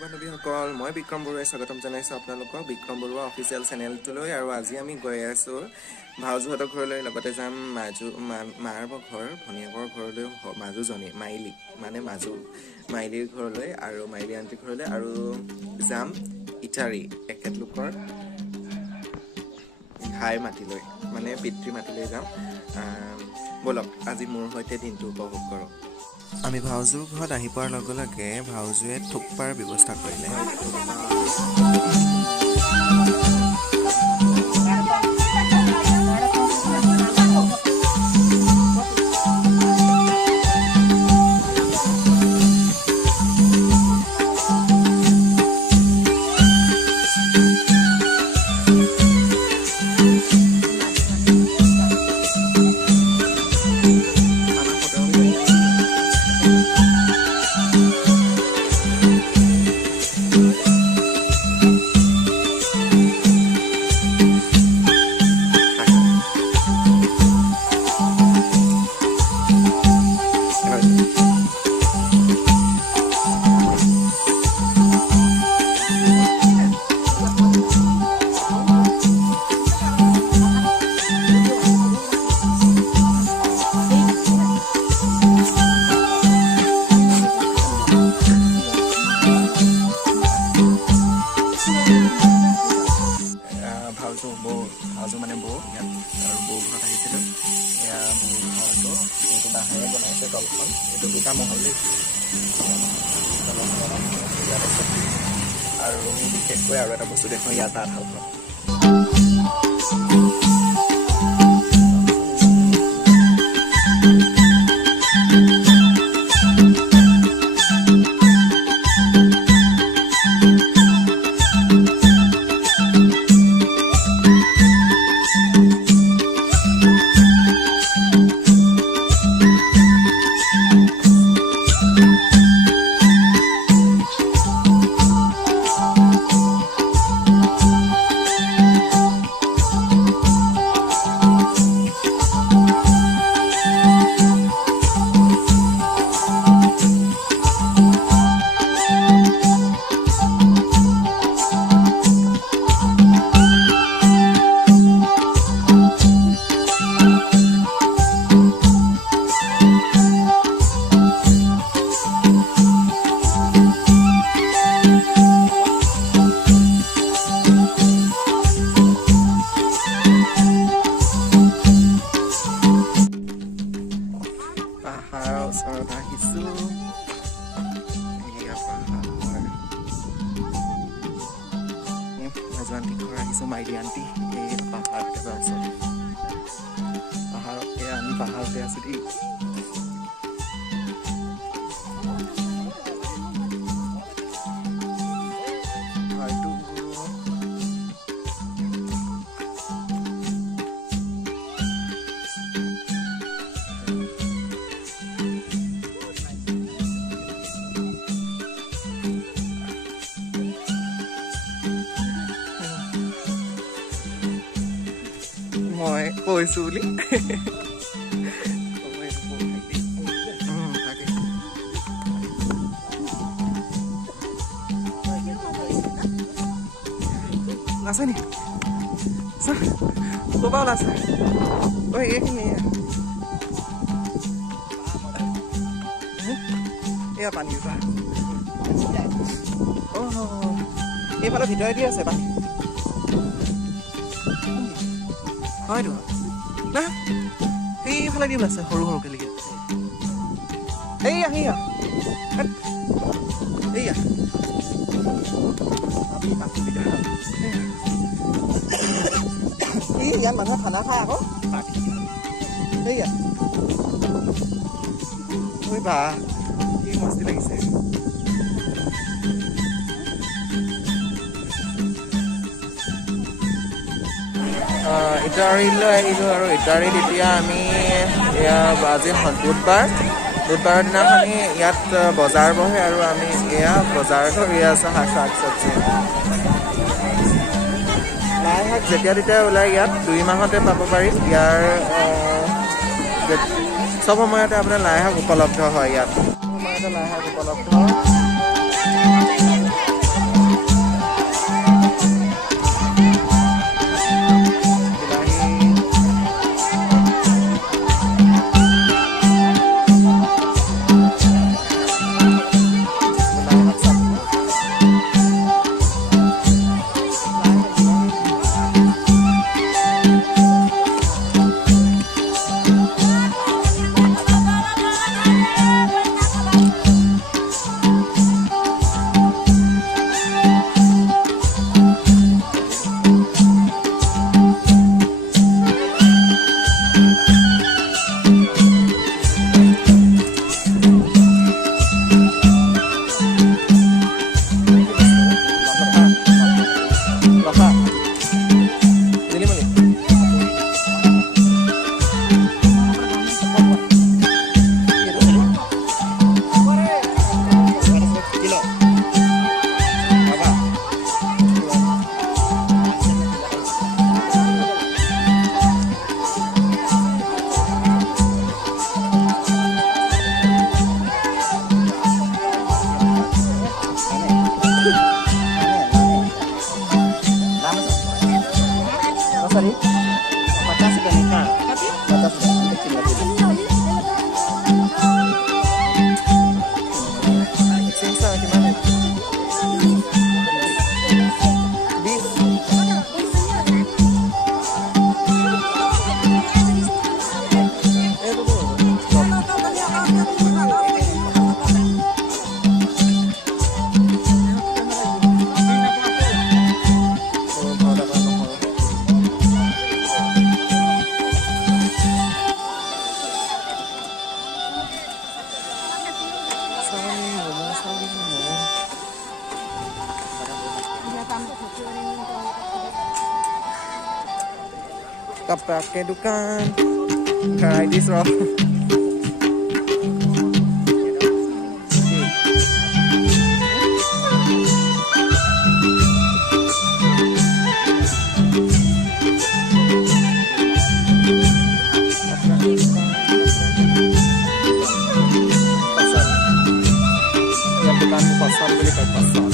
বান্ধৱীসকল মই বিক্ৰম বৰুৱাই স্বাগতম জনাইছো আপোনালোকক বিক্ৰম বৰুৱা অফিচিয়েল চেনেলটোলৈ আৰু আজি আমি গৈ আছো ভাউজুহঁতৰ ঘৰলৈ লগতে যাম মাৰ ঘৰ ভনীয়েকৰ ঘৰলৈ মাজুজনী মাইলি মানে মাইলিৰ ঘৰলৈ আৰু মাইলি আন্টিৰ ঘৰলৈ আৰু যাম ইটাৰী একেতলোকৰ ভাই মাতিলৈ মানে পিতৃ মাতিলৈ যাম বলক আজি মোৰ সৈতে দিনটো উপভোগ কৰক আমি ভাউজুৰ ঘৰত আহি পোৱাৰ লগে লগে ভাউজুৱে থোপাৰ ব্যৱস্থা কৰিলে ভাউজু মানে বৌ ইয়াত আৰু বৌ ঘৰত আহিছিলোঁ এয়া বৌ ঘৰটো এইটো বাঁহেৰে বনাইছে তলখন এইটো দুটা মহল আৰু বিশেষকৈ আৰু এটা বস্তু দেখোঁ ইয়াত তাঁতশালখন ওচৰত আহিছো মাজু আন্টি ঘৰ আহিছো মাইলি আন্টি এই পাহাৰ আছে পাহাৰতে আমি পাহাৰতে আছো দেই মই কৈছো বুলি আছে নি ক'বা ওলাইছে ঐ এইখিনি এয়া পানী এইফালে ভিতৰেদি আছে পানী হয়তো না এইফালে দি ওলাইছে সৰু সৰুকে লিখি এইয়া এইয়া এইয়া ইয়াত মানুহে খানা খায় আকৌ এইয়া ঐ বা কি মস্তি লাগিছে ইটাৰীলৈ আহিলোঁ আৰু ইটাৰীত এতিয়া আমি এয়া আজি বুধবাৰৰ দিনাখনি ইয়াত বজাৰ বহে আৰু আমি এয়া বজাৰ কৰি আছোঁ শাক চব্জি লাই শাক যেতিয়া তেতিয়া ওলাই ইয়াত 2 মাহতে পাব পাৰি ইয়াৰ সব সময়তে আপোনাৰ লাই শাক উপলব্ধ হয় ইয়াত সময়তে লাই শাক উপলব্ধ sorry. Mata sudah nikah. Mata sudah kecil lagi. Simsa gimana? Bis. Kapake dukan. Kayak this roh. Pasar beli ke pasar.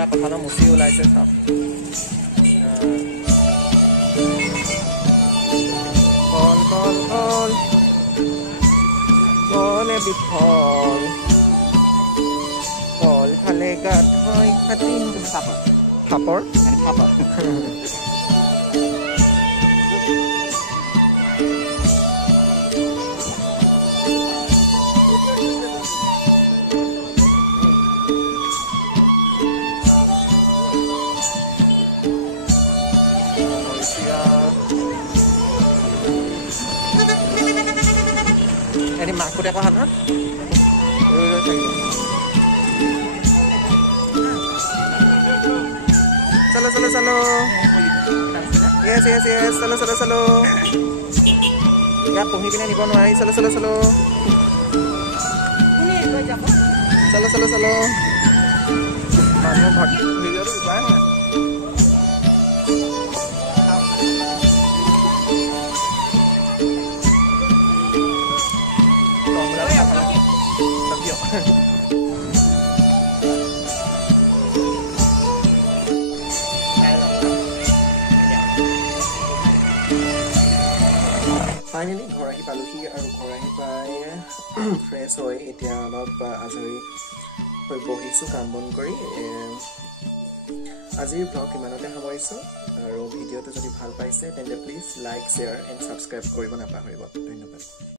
এয়া পথাৰৰ মুচি ওলাইছে চাওক কল কল কল কলে বিফল কল খালে গাত হয় হাতী ফাপৰ ফাপৰ ফাপৰ ini makut ya kahan salo yes salo ya puhi pina nipo নোৱাৰি salo মানুহ ভৰ্তি ভিডিঅ'টো উপায় হয় ফাইনেলি ঘৰ আহি পালোহি আৰু ঘৰ আহি পাই ফ্ৰেছ হৈ এতিয়া অলপ আজৰি হৈ বহিছোঁ কাম বন কৰি আজিৰ ব্লগ ইমানতে সামৰিছোঁ আৰু ভিডিঅ'টো যদি ভাল পাইছে তেন্তে please like share and subscribe কৰিব নাপাহৰিব ধন্যবাদ